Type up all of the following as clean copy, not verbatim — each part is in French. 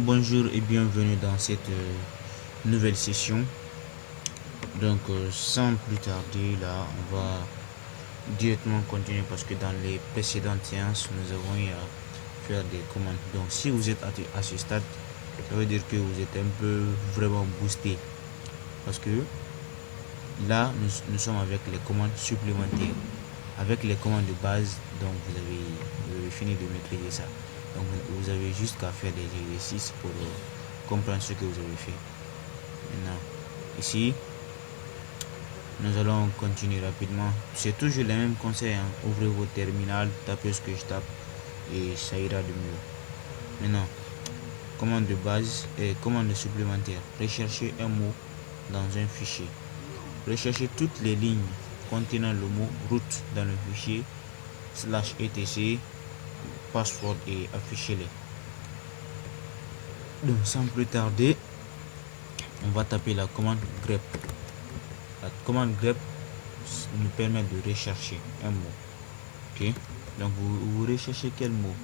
Bonjour et bienvenue dans cette nouvelle session. Donc sans plus tarder, là on va directement continuer parce que dans les précédentes séances nous avons eu à faire des commandes. Donc si vous êtes à ce stade, ça veut dire que vous êtes un peu vraiment boosté parce que là nous sommes avec les commandes supplémentaires, avec les commandes de base. Donc vous avez fini de maîtriser ça. Donc vous avez juste qu'à faire des exercices pour comprendre ce que vous avez fait. Maintenant, ici, nous allons continuer rapidement. C'est toujours les mêmes conseils, hein. Ouvrez vos terminales, tapez ce que je tape et ça ira de mieux. Maintenant, commande de base et commande supplémentaire. Recherchez un mot dans un fichier. Recherchez toutes les lignes contenant le mot route dans le fichier /etc password et affichez-les. Donc sans plus tarder, on va taper la commande grep. La commande grep nous permet de rechercher un mot. Ok, donc vous recherchez quel mot?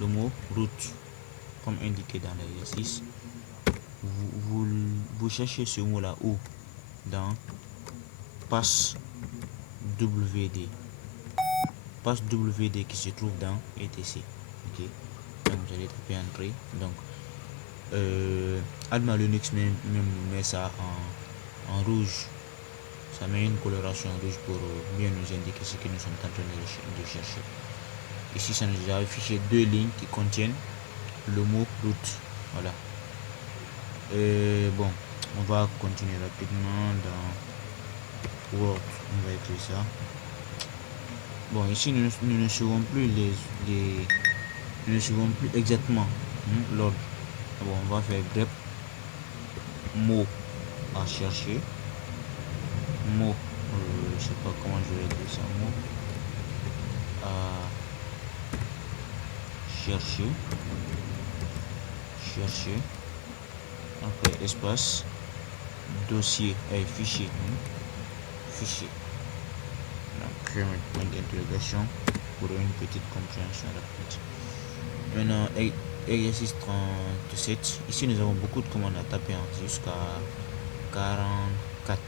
Le mot route, comme indiqué dans l'exercice. Vous cherchez ce mot là où? Dans passe wd, passe wd qui se trouve dans etc. Ok, donc vous allez taper entrée. Donc Alma Linux même met ça en rouge. Ça met une coloration rouge pour bien nous indiquer ce que nous sommes en train de chercher. Ici, ça nous a affiché deux lignes qui contiennent le mot route. Voilà. Bon, on va continuer rapidement dans Word. On va écrire ça. Bon, ici, nous ne suivons plus nous ne suivons plus exactement l'ordre. Bon, on va faire grep mot à chercher. Mot, je sais pas comment je vais dire ça. Mot à chercher. Après espace dossier et fichier. Fichier. Donc point d'interrogation pour une petite compréhension rapide. Maintenant exercice 37. Ici nous avons beaucoup de commandes à taper jusqu'à 44.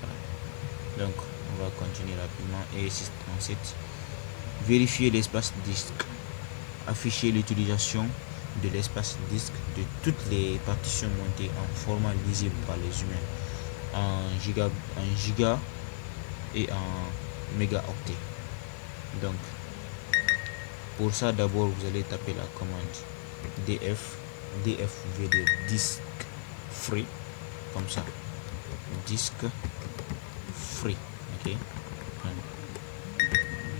Voilà. Donc on va continuer rapidement. Exercice 37. Vérifier l'espace disque. Afficher l'utilisation de l'espace disque de toutes les partitions montées en format lisible par les humains en giga et en mégaoctets. Donc pour ça, d'abord vous allez taper la commande df veut dire disque free, comme ça, disque free. Ok,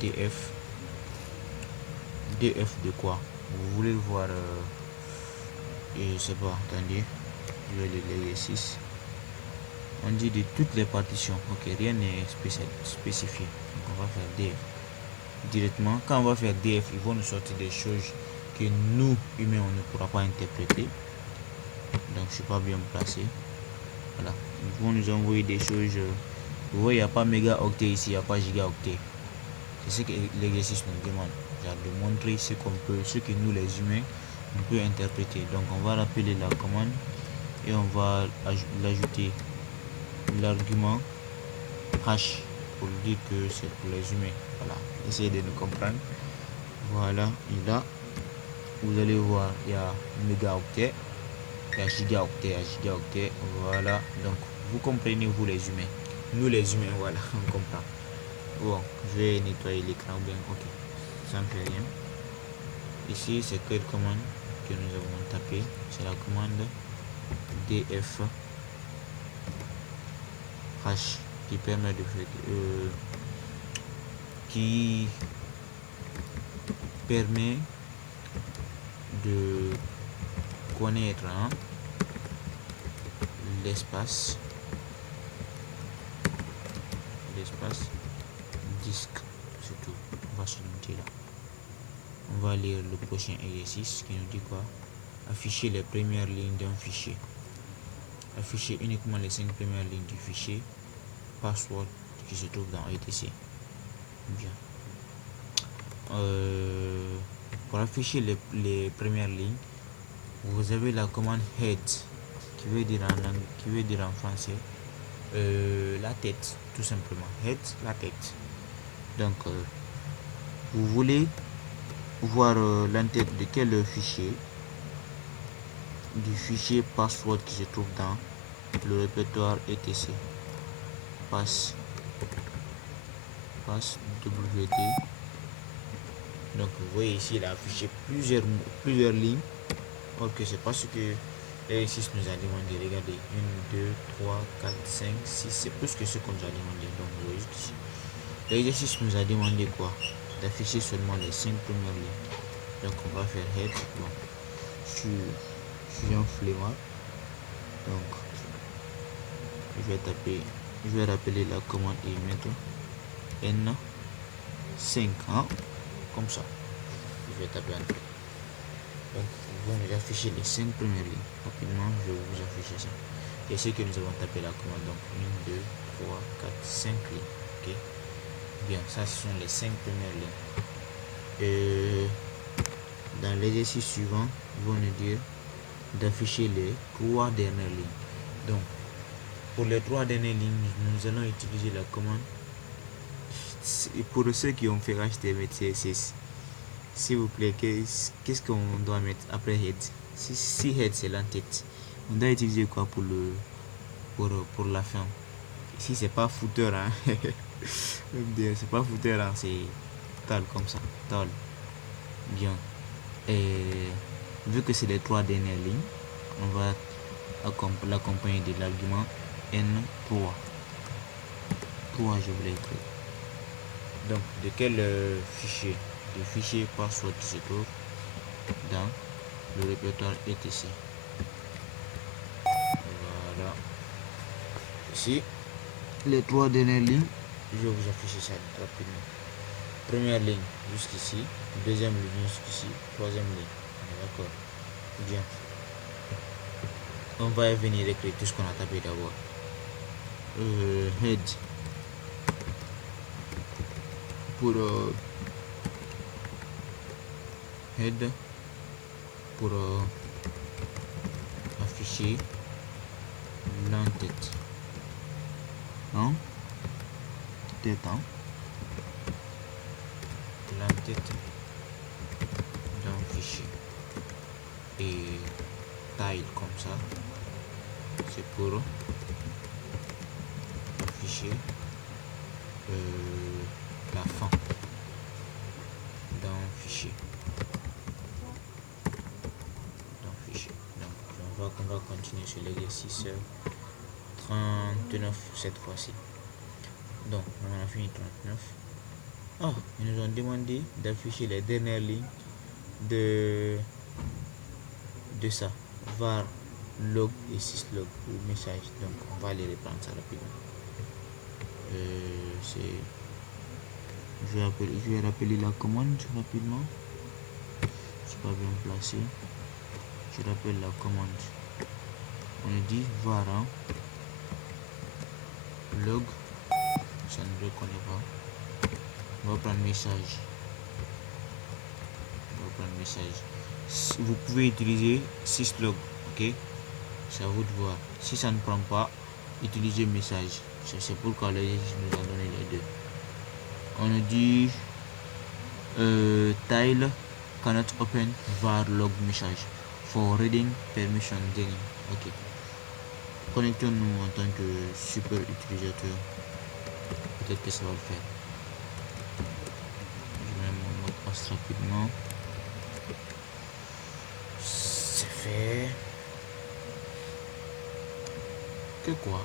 df de quoi vous voulez voir? Je sais pas, attendez, je vais lire l'exercice. On dit de toutes les partitions. Ok, rien n'est spécifié. Donc on va faire df directement. Quand on va faire df, ils vont nous sortir des choses que nous humains on ne pourra pas interpréter. Donc je suis pas bien placé. Voilà, ils vont nous envoyer des choses. Vous voyez, il n'y a pas mégaoctet ici, il n'y a pas gigaoctet. C'est ce que l'exercice nous demande, de montrer ce que nous les humains on peut interpréter. Donc on va rappeler la commande et on va l'ajouter l'argument hash pour dire que c'est pour les humains. Voilà, essayez de nous comprendre. Voilà, et là vous allez voir, il y a mégaoctet, il y a gigaoctet. Voilà, donc vous comprenez, vous les humains, nous les humains, voilà, on comprend. Bon, je vais nettoyer l'écran bien. Ok, ça ne fait rien. Ici c'est quelle commande que nous avons tapé? C'est la commande df hash qui permet de faire qui permet de connaître l'espace disque. C'est tout. On va se noter là. On va lire le prochain exercice qui nous dit quoi? Afficher les premières lignes d'un fichier. Afficher uniquement les 5 premières lignes du fichier password qui se trouve dans etc. Bien. Pour afficher les premières lignes, vous avez la commande head qui veut dire en français la tête, tout simplement. Head, la tête. Donc, vous voulez voir l'entête de quel fichier? Du fichier password qui se trouve dans le répertoire etc. Pass wd. Donc vous voyez ici il a affiché plusieurs lignes, or que c'est pas ce que l'exercice nous a demandé. Regardez, 1 2 3 4 5 6, c'est plus que ce qu'on nous a demandé. Donc vous voyez ici l'exercice nous a demandé quoi? D'afficher seulement les 5 premières lignes. Donc on va faire head. Bon, je suis un flemmard, donc je vais rappeler la commande et mettre N5, hein, comme ça. Je vais taper Enter. Donc vous nous afficher les 5 premières lignes. Rapidement, je vais vous afficher ça. Et ce que nous avons tapé la commande, donc 1 2 3 4 5 lignes. Ok, bien, ça ce sont les 5 premières lignes. Et dans l'exercice suivant, ils vont nous dire d'afficher les 3 dernières lignes. Donc pour les 3 dernières lignes, nous allons utiliser la commande. Pour ceux qui ont fait HTML CSS, s'il vous plaît, qu'est-ce qu'on doit mettre après head? Si head c'est l'entête, on doit utiliser quoi pour la fin? Ici c'est pas footer, hein. C'est pas footer, hein, c'est tal comme ça, tal. Bien. Et vu que c'est les 3 dernières lignes, on va l'accompagner de l'argument N3. 3, je voulais écrire. Donc de quel fichier? Du fichier password qui se trouve dans le répertoire etc. Voilà. Ici les 3 dernières lignes, je vais vous afficher ça rapidement. Première ligne jusqu'ici, deuxième ligne jusqu'ici, troisième ligne. D'accord. Bien. On va venir écrire tout ce qu'on a tapé d'abord. Head pour head pour afficher l'entête, hein, tête, hein, l'entête d'un fichier, et taille comme ça, c'est pour afficher la fin d'un fichier. Donc on va continuer sur l'exercice 39 cette fois-ci. Donc on a fini 39. Ah, ils nous ont demandé d'afficher les dernières lignes de ça, var log et syslog, le message. Donc on va aller reprendre ça rapidement. Je vais rappeler la commande rapidement. Je suis pas bien placé. Je rappelle la commande. On dit var, hein, log, ça ne reconnaît pas. On va prendre message. Vous pouvez utiliser syslog, ok, c'est à vous de voir. Si ça ne prend pas, utilisez message. C'est pourquoi l'exercice nous a donné les deux. On nous dit tile cannot open var log message for reading permission denied. Ok, connectons-nous en tant que super utilisateur, peut-être que ça va le faire. Je mets mon mot de passe rapidement. C'est fait. Que quoi?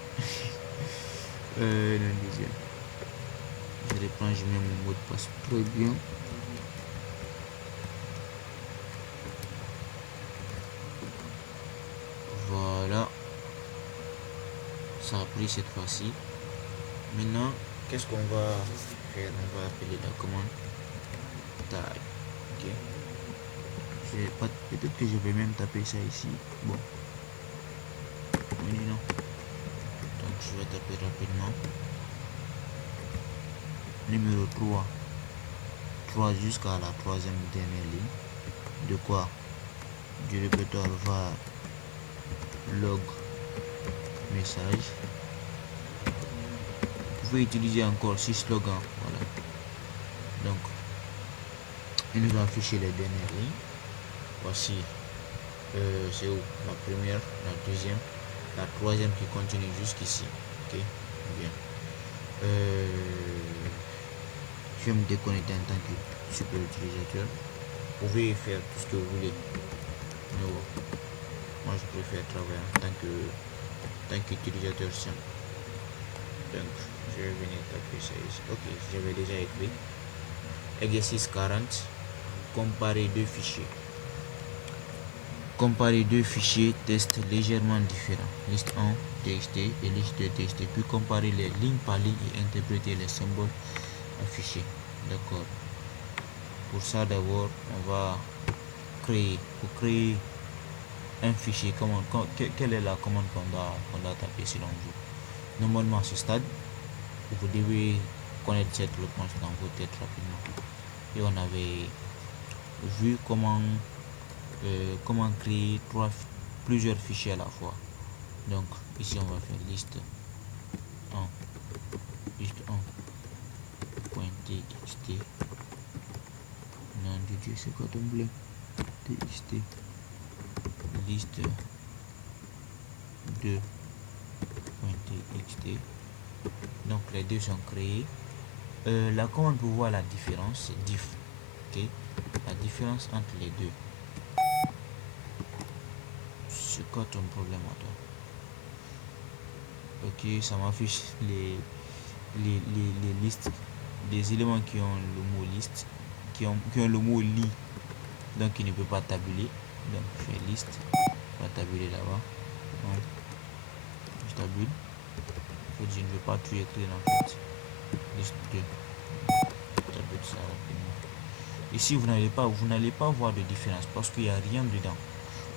Non, deuxième. Je reprends, je mets mon mot de passe très bien. Voilà. Ça a pris cette fois-ci. Maintenant, qu'est-ce qu'on va faire? On va appeler la commande taille. Ok. Peut-être que je vais même taper ça ici. Bon. Oui, non. Donc je vais taper rapidement. Numéro 3 jusqu'à la troisième dernière ligne. De quoi? du répertoire var log message. Vous pouvez utiliser encore syslog1. Voilà. Donc, il nous a affiché les dernières lignes. Voici, c'est où la première, la deuxième, la troisième qui continue jusqu'ici. Ok, bien. Je vais me déconnecter en tant que super utilisateur. Vous pouvez faire tout ce que vous voulez. Mais moi, je préfère travailler en tant qu'utilisateur simple. Donc, je vais venir taper ça ici. Ok, j'avais déjà écrit. Exercice 40. Comparer deux fichiers. Comparer deux fichiers tests légèrement différents. Liste 1 TXT et liste 2 TXT. Puis comparer les lignes par ligne et interpréter les symboles affichés. D'accord. Pour ça, d'abord, on va pour créer un fichier. Quelle est la commande qu'on doit taper selon vous? Normalement, à ce stade, vous devez connaître cette réponse dans votre tête rapidement. Et on avait vu comment créer plusieurs fichiers à la fois. Donc ici on va faire liste 1 .txt. Non de Dieu, c'est quoi ton blé? txt liste 2.txt. donc les deux sont créés. La commande pour voir la différence, c'est diff. Ok, la différence entre les deux. C'est quoi ton problème à toi? Ok, ça m'affiche les listes des éléments qui ont le mot liste, qui ont le mot lit, donc il ne peut pas tabuler. Donc je fais liste, on va tabuler là-bas. Je tabule. En fait, je ne veux pas tout écrire en fait. Liste 2. Je tabule ça rapidement. Ici vous n'allez pas voir de différence parce qu'il n'y a rien dedans.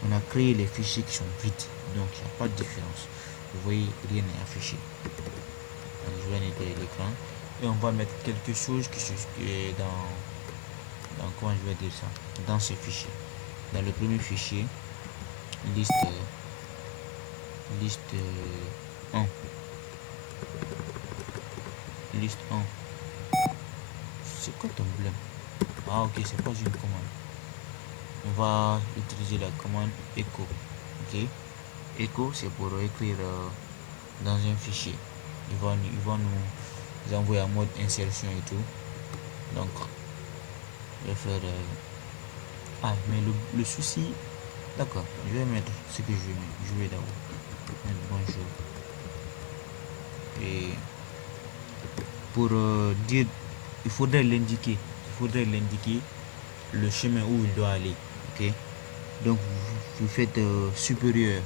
On a créé les fichiers qui sont vides, donc il n'y a pas de différence. Vous voyez, rien n'est affiché. Donc, je vais nettoyer l'écran et on va mettre quelque chose qui est dans comment je vais dire ça, dans ce fichier. Dans le premier fichier, liste 1. Liste 1. C'est quoi ton problème? Ah ok, c'est pas une commande. On va utiliser la commande echo. Ok, echo c'est pour écrire dans un fichier. Il va nous envoyer en mode insertion et tout. Donc je vais faire mais le souci, d'accord, je vais mettre ce que je vais mettre. Je vais d'abord mettre bonjour. Et pour dire, il faudrait l'indiquer le chemin où il doit aller. Ok, donc vous faites supérieur.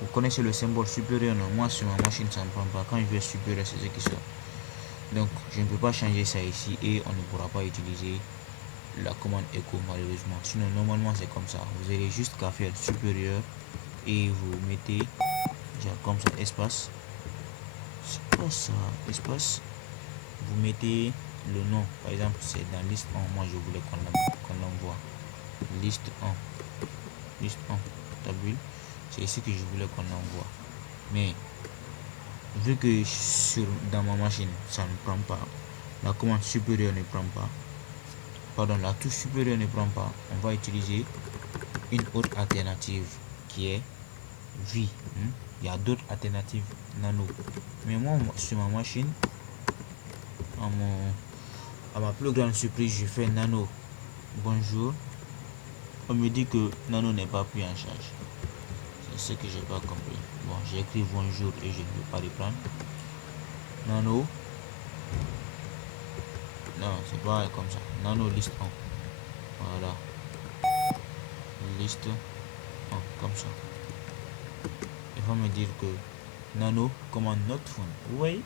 Vous connaissez le symbole supérieur? Non, moi sur ma machine ça ne prend pas. Quand je vais supérieur, c'est ce qui sort. Donc je ne peux pas changer ça ici et on ne pourra pas utiliser la commande echo malheureusement. Sinon normalement c'est comme ça. Vous allez juste qu'à faire supérieur et vous mettez genre comme ça espace. C'est quoi ça? Espace. Vous mettez le nom. Par exemple c'est dans liste 1. Moi je voulais qu'on l'envoie. Liste 1. Liste 1. Tabule. C'est ici que je voulais qu'on l'envoie. Mais vu que dans ma machine ça ne prend pas, la commande supérieure ne prend pas, pardon, la touche supérieure ne prend pas, on va utiliser une autre alternative qui est V. Il y a d'autres alternatives nano, mais moi sur ma machine, à ma plus grande surprise, je fais nano bonjour. On me dit que nano n'est pas pris en charge. C'est ce que j'ai pas compris. Bon, j'ai écrit bonjour et je ne veux pas reprendre. Nano. Non, c'est pas comme ça. Nano liste 1. Voilà. Liste 1. Comme ça. Il va me dire que nano commande not phone. Vous voyez?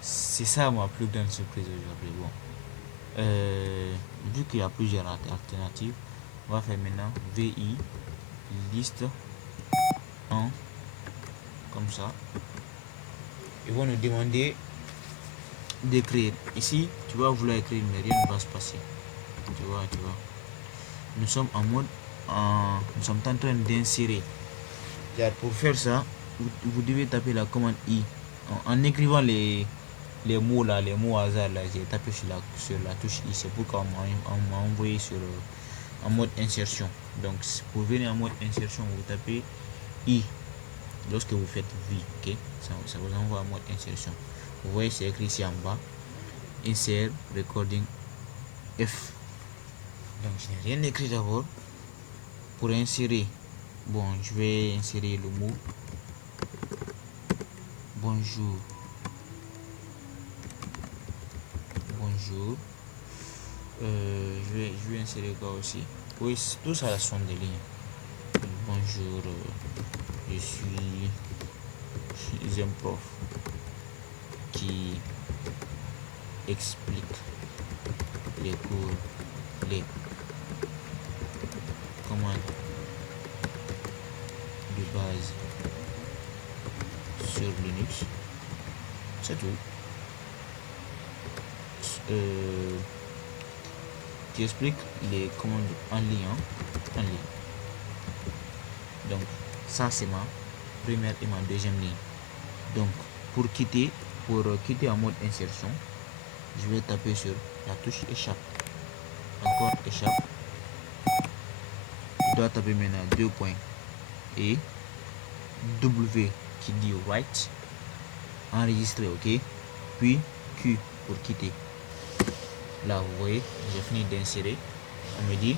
C'est ça ma plus grande surprise aujourd'hui. Bon. Vu qu'il y a plusieurs alternatives, on va faire maintenant VI liste 1. Comme ça. Ils vont nous demander d'écrire. Ici, tu vas vouloir écrire, mais rien ne va se passer. Tu vois. Nous sommes en mode en train d'insérer. Pour faire ça, vous devez taper la commande I. En écrivant les mots là, les mots hasard là, j'ai tapé sur la touche I. C'est pourquoi on m'a envoyé en mode insertion. Donc pour venir en mode insertion, vous tapez I. Lorsque vous faites V, ok, ça vous envoie en mode insertion. Vous voyez, c'est écrit ici en bas, insert recording F. Donc je n'ai rien écrit d'abord. Pour insérer, bon, je vais insérer le mot bonjour. Je vais insérer quoi aussi. Oui, tout ça sont des lignes. Bonjour, je suis un prof qui explique les cours, les commandes de base sur Linux. C'est tout. Qui explique les commandes en ligne. Donc ça c'est ma première et ma deuxième ligne. Donc pour quitter en mode insertion, je vais taper sur la touche échappe. Encore échappe. Je dois taper maintenant 2 points et W qui dit write, enregistrer, ok, puis Q pour quitter. Là vous voyez, j'ai fini d'insérer. On me dit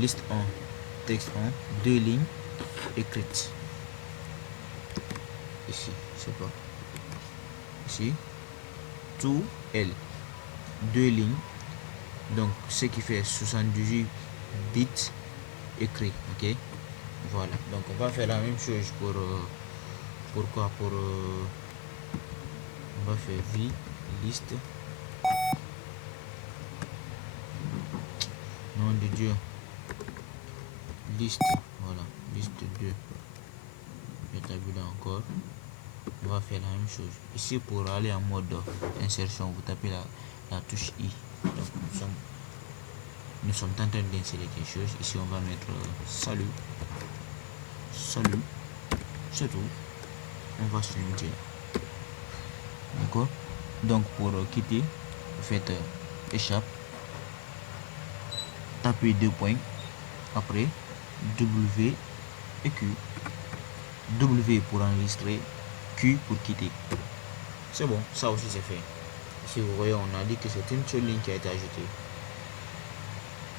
liste 1, texte 1, 2 lignes écrites. Ici, c'est pas ici, tout L, 2 lignes, donc ce qui fait 78 bits écrits, ok. Voilà, donc on va faire la même chose pour on va faire v liste, nom de Dieu, liste, voilà, liste 2, je tabule encore. On va faire la même chose ici. Pour aller en mode insertion, vous tapez la touche I. Donc nous sommes en train d'insérer quelque chose. Ici on va mettre salut, c'est tout. On va changer, d'accord. Donc pour quitter, vous faites échappe, tapez 2 points, après W et Q. W pour enregistrer, Q pour quitter. C'est bon, ça aussi c'est fait. Ici vous voyez, on a dit que c'est une seule ligne qui a été ajoutée.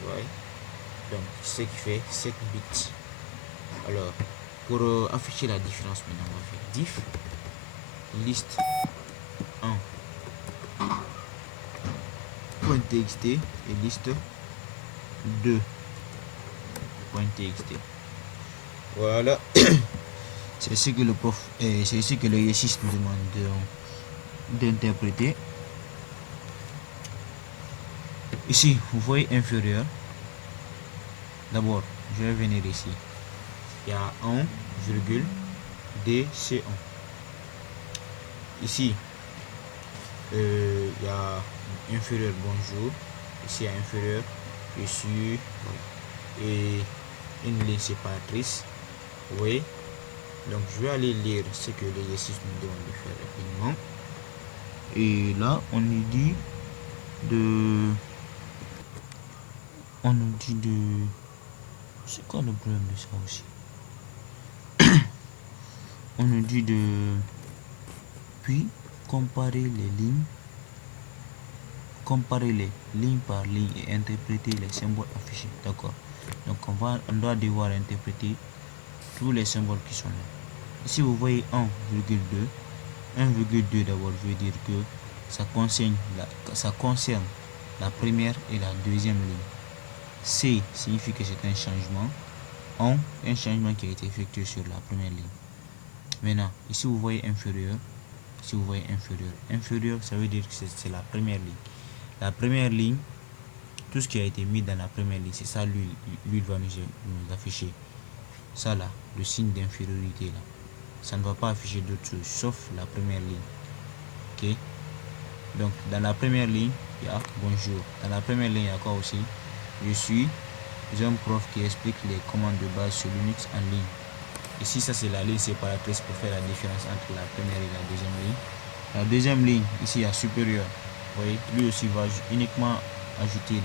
Ouais. Donc ce qui fait 7 bits. Alors pour afficher la différence maintenant, on va faire diff liste 1.txt et liste 2.txt. Voilà. C'est ce que le prof et c'est ce que l'exercice nous demande d'interpréter. Ici vous voyez inférieur. D'abord je vais venir ici, il y a 1,DC1. Ici il y a inférieur bonjour, ici à inférieur je suis, et une ligne séparatrice. Oui, donc je vais aller lire ce que l'exercice nous demande de faire rapidement. Et là on nous dit de c'est quoi le problème de ça aussi? On nous dit de puis comparer les lignes par ligne et interpréter les symboles affichés. D'accord. Donc on doit devoir interpréter tous les symboles qui sont là. Ici vous voyez 1,2. 1,2 d'abord veut dire que ça concerne la première et la deuxième ligne. C signifie que c'est un changement. Un changement qui a été effectué sur la première ligne. Maintenant, ici vous voyez inférieur. Si vous voyez inférieur, ça veut dire que c'est la première ligne. La première ligne, tout ce qui a été mis dans la première ligne, c'est ça lui va nous afficher. Ça là, le signe d'infériorité là, ça ne va pas afficher d'autres choses sauf la première ligne. Ok. Donc dans la première ligne, il y a bonjour. Dans la première ligne, il y a quoi aussi? Je suis j'ai un prof qui explique les commandes de base sur Linux en ligne. Ici, ça c'est la ligne séparatrice pour faire la différence entre la première et la deuxième ligne. La deuxième ligne, ici à supérieur, vous voyez, lui aussi va uniquement ajouter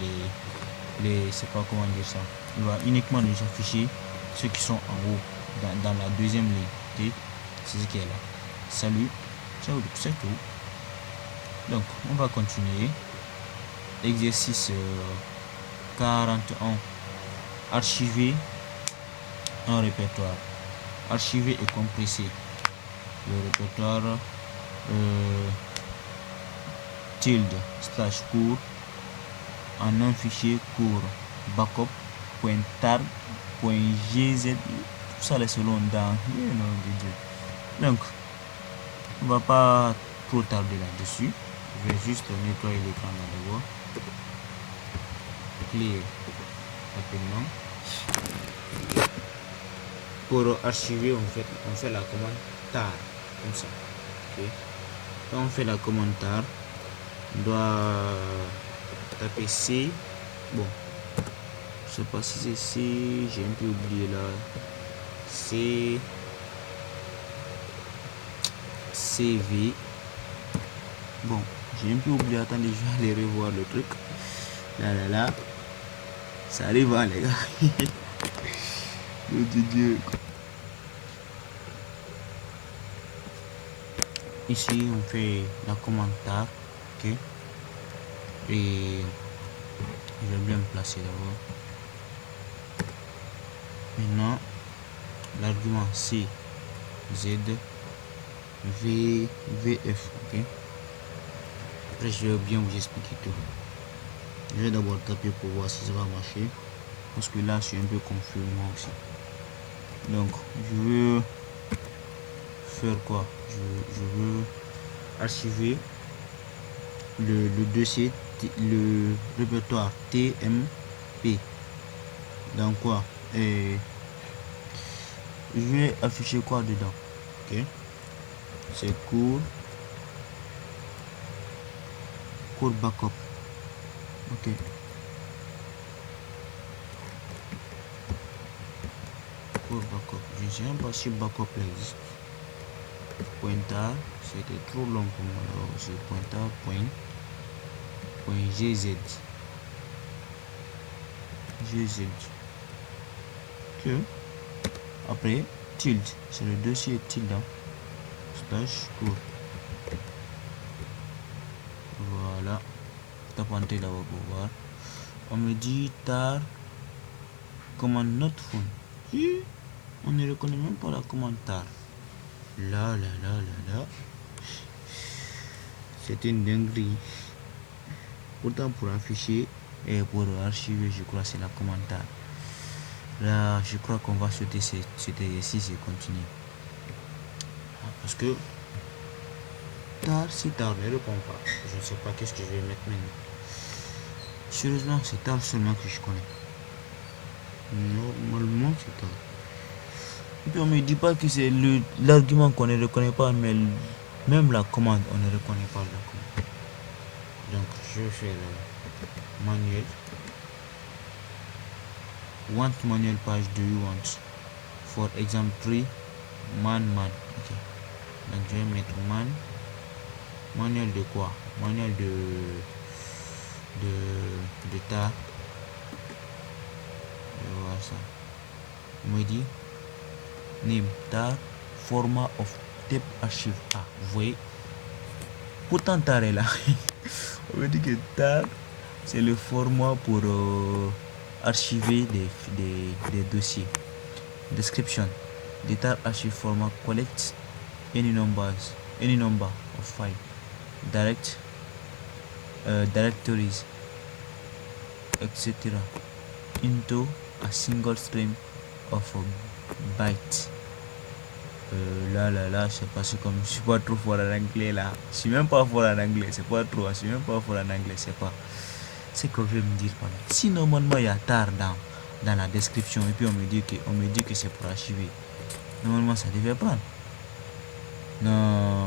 c'est pas comment dire ça, il va uniquement nous afficher ceux qui sont en haut, dans la deuxième ligne. Okay? C'est ce qui est là. Salut, c'est tout. Donc, on va continuer. Exercice 41. Archiver un répertoire. Archiver et compresser le répertoire tilde slash court en un fichier court backup.tar.gz. Tout ça les selon dans donc on va pas trop tarder là-dessus. Je vais juste nettoyer l'écran là d'abord. Clear rapidement. Pour archiver, on fait la commande tar comme ça. Okay. Quand on fait la commande tar, on doit taper C. Bon, je sais pas si c'est C, j'ai un peu oublié là. C CV. Bon, j'ai un peu oublié. Attendez, je vais aller revoir le truc. Là. Ça arrive, hein, les gars. Dieu. Ici, on fait la commande tar. Ok. Et je vais bien me placer d'abord. Maintenant, l'argument C, Z, V, VF. Ok. Après, je vais bien vous expliquer tout. Je vais d'abord taper pour voir si ça va marcher. Parce que là, je suis un peu confus moi aussi. Donc, je veux faire quoi? Je veux archiver le dossier, le répertoire TMP. Dans quoi? Et je vais afficher quoi dedans? Ok. C'est court backup. Ok. Backup. Je ne sais même pas si backup existe. Pointar, c'était trop long pour moi. Alors c'est pointar.gz. Ok. Après tilde, c'est le dossier tilde. Slash court. Voilà. Tape entrée là-bas pour voir. On me dit tar commande not phone. On ne reconnaît même pas la commande tar. Là. C'est une dinguerie. Pourtant, pour afficher et pour archiver, je crois que c'est la commande tar. Là, je crois qu'on va sauter cet exercice et continuer. Parce que tar, si tar ne répond pas, je ne sais pas qu'est-ce que je vais mettre maintenant. Sérieusement, c'est tar seulement que je connais. Normalement, c'est tar. Et puis on me dit pas que c'est l'argument qu'on ne reconnaît pas, mais même la commande, on ne reconnaît pas la commande. Donc je vais faire manuel. Want manuel page do you want? For example 3, man. Ok. Donc je vais mettre manuel de quoi? Manuel de tar. Je vais voir ça. On me dit name tar format of tape archive. Ah, vous voyez, pourtant tar est là. On me dit que tar c'est le format pour archiver des dossiers. Description: the tar archive format collects any number of files, directories, etc. into a single stream of bytes. Là, je sais pas, c'est comme je suis pas trop fort en anglais là. Je suis même pas fort en anglais, c'est pas trop. Je suis même pas fort en anglais, c'est pas. C'est qu'on veut me dire quoi. Si normalement il y a tar dans la description et puis on me dit que c'est pour archiver, normalement ça devait prendre. Non,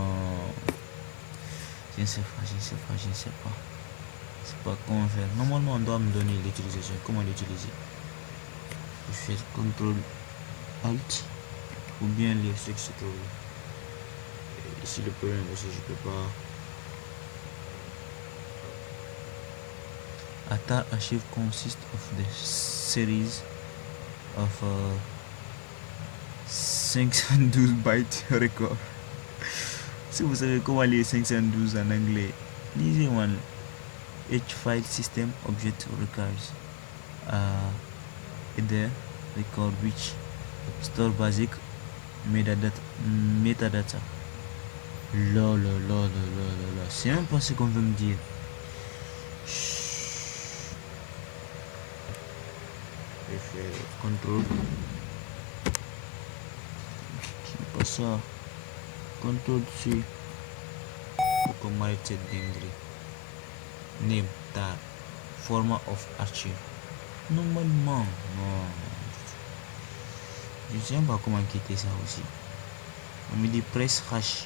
je ne sais pas. C'est pas comment faire. Normalement on doit me donner l'utilisation. Comment l'utiliser? Je fais CTRL ALT ou bien lire ce qui se trouve. Ici le problème aussi, je peux pas. Atar archive consists of the series of 512 bytes record. Si vous savez comment lire 512 en anglais, lisez one. Each file system object requires either record which store basic metadata. Là, c'est même pas ce qu'on veut me dire. Je vais faire contrôle. C'est pas ça. Contrôle dessus. Pour qu'on m'arrête cette dinguerie. Name, tar, format of archive. Normalement, non. Je sais pas comment quitter ça aussi. On me dit press hash.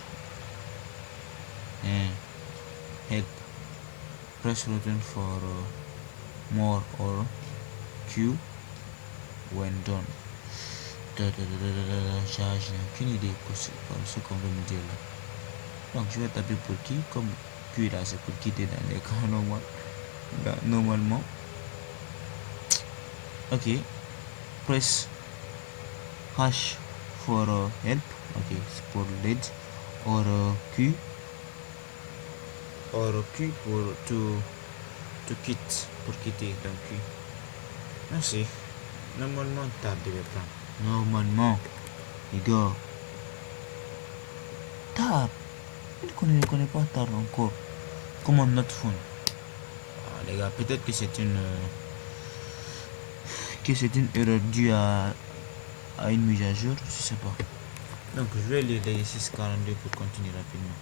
Help. Press button for more or Q when done. J'ai aucune idée pour ce qu'on veut me dire là. Donc je vais taper pour qui, comme Q là c'est pour quitter dans les cas normalement. Ok. Press hash for help. Ok, c'est pour l'aide. Or Q. Or Q pour to quit, pour quitter. Donc Q. Merci. Normalement tab devait prendre. Normalement, les gars. Tab. Je ne connais pas tab encore. Comment notre phone. Les gars, peut-être que c'est une erreur due à une mise à jour, je sais pas. Donc je vais lire l'exercice 42 pour continuer rapidement.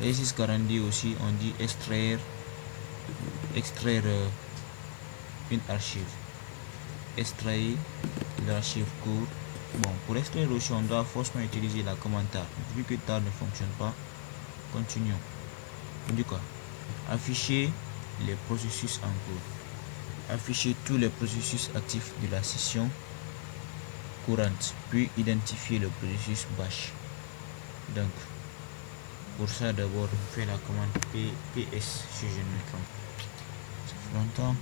L'exercice 42 aussi, on dit extraire une archive. Extraire l'archive court. Bon, pour extraire aussi, on doit forcément utiliser la commande tar. Vu que tar ne fonctionne pas, continuons. On dit quoi? Afficher les processus en cours. Afficher tous les processus actifs de la session courante, puis identifier le processus bash. Donc, pour ça, d'abord, on fait la commande ps si je ne me trompe. Ça fait longtemps.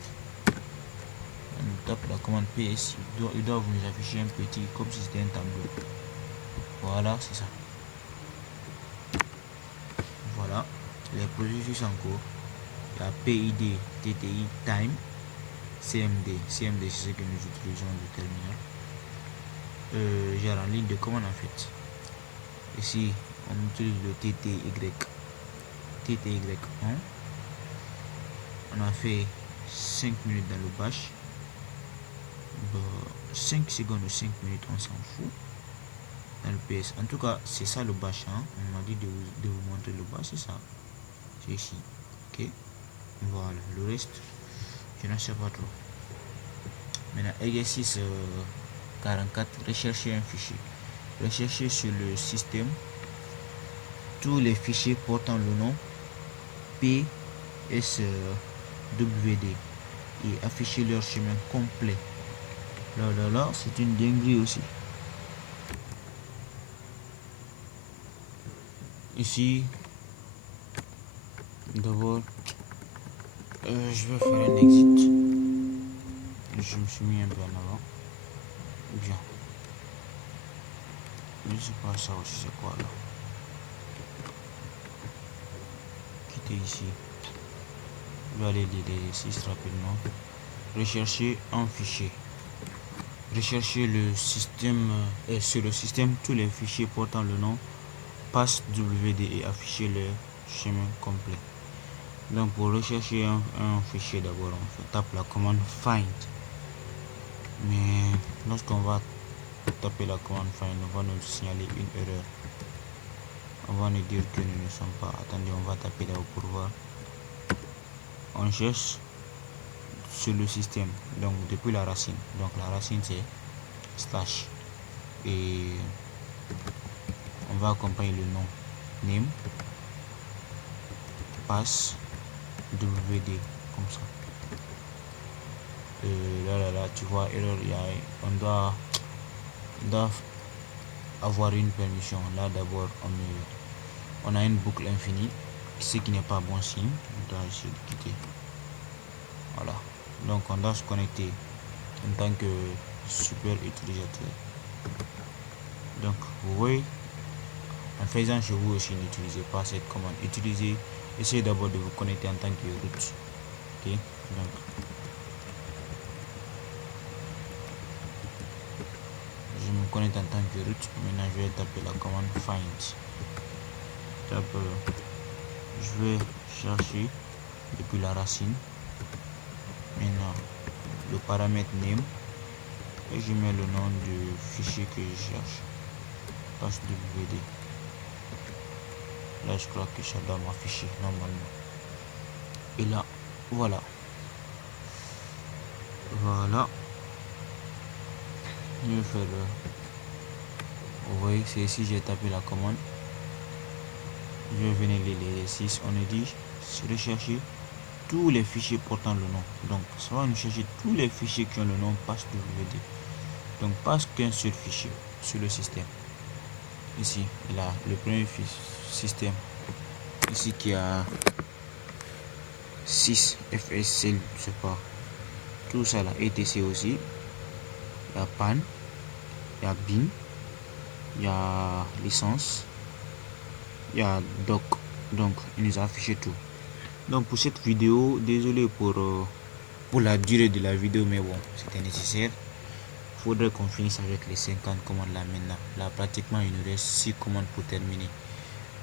On tape la commande ps, il doit vous afficher un petit, comme si c'était un tableau. Voilà, c'est ça. Voilà, les processus en cours. La PID, TTI, time, CMD. CMD, c'est ce que nous utilisons de terminal. Genre en ligne de commande en fait. Ici, on utilise le TTY1. On a fait 5 minutes dans le bash. 5 secondes ou 5 minutes, on s'en fout. Dans le PS. En tout cas, c'est ça le bash. Hein. On m'a dit de vous montrer le bash, c'est ça. C'est ici. Ok. Voilà. Le reste, je ne sais pas trop. Maintenant, exercice 44. Rechercher un fichier. Rechercher sur le système tous les fichiers portant le nom PSWD et afficher leur chemin complet. Là, c'est une dinguerie aussi. Ici, d'abord, je vais faire un exit. Je me suis mis un peu en avant. Bien. Je sais pas ça aussi, c'est quoi là. Quitter ici. Je vais aller lire l'exercice rapidement. Rechercher un fichier. Rechercher le système sur le système tous les fichiers portant le nom PassWD et afficher le chemin complet. Donc pour rechercher un fichier, d'abord on tape la commande find. Mais lorsqu'on va taper la commande find, on va nous signaler une erreur. On va nous dire que nous ne sommes pas. Attendez, on va taper là pour voir. On cherche sur le système, donc depuis la racine. Donc la racine c'est slash et on va accompagner le nom name pass wd comme ça. là, tu vois, erreur, on doit avoir une permission. Là, d'abord, on a une boucle infinie, ce qui n'est pas bon signe. On doit essayer de quitter. Voilà. Donc, on doit se connecter en tant que super utilisateur. Donc, vous voyez, en faisant chez vous aussi, n'utilisez pas cette commande. Essayez d'abord de vous connecter en tant que root. Ok, donc je me connecte en tant que root. Maintenant, je vais taper la commande find. Je vais chercher depuis la racine. Maintenant, le paramètre name et je mets le nom du fichier que je cherche. HWD. Là, je crois que ça doit m'afficher normalement. Et là, voilà. Je vais faire vous voyez, c'est ici j'ai tapé la commande. Je vais venir lire l'exercice. On nous dit rechercher tous les fichiers portant le nom. Donc ça va nous chercher tous les fichiers qui ont le nom passwd. Donc pas qu'un seul fichier sur le système. Ici, là, le premier système ici qui a 6 FSL, je sais pas, tout ça là, etc aussi. Il y a PAN, il y a BIN, il y a licence, il y a doc. Donc il nous a affiché tout. Donc pour cette vidéo, désolé pour la durée de la vidéo, mais bon, c'était nécessaire. Il faudrait qu'on finisse avec les 50 commandes là maintenant. Là pratiquement il nous reste 6 commandes pour terminer.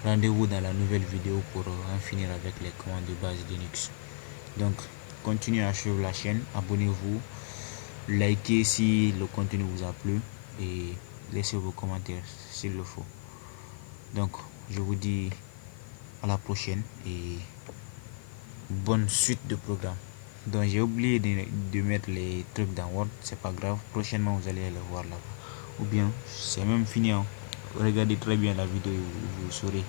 Rendez-vous dans la nouvelle vidéo pour en finir avec les commandes de base Linux. Donc continuez à suivre la chaîne, abonnez-vous, likez si le contenu vous a plu et laissez vos commentaires s'il le faut. Donc je vous dis à la prochaine et bonne suite de programme. Donc j'ai oublié de mettre les trucs dans Word, c'est pas grave, prochainement vous allez les voir là. Ou bien c'est même fini, hein. Regardez très bien la vidéo, vous saurez.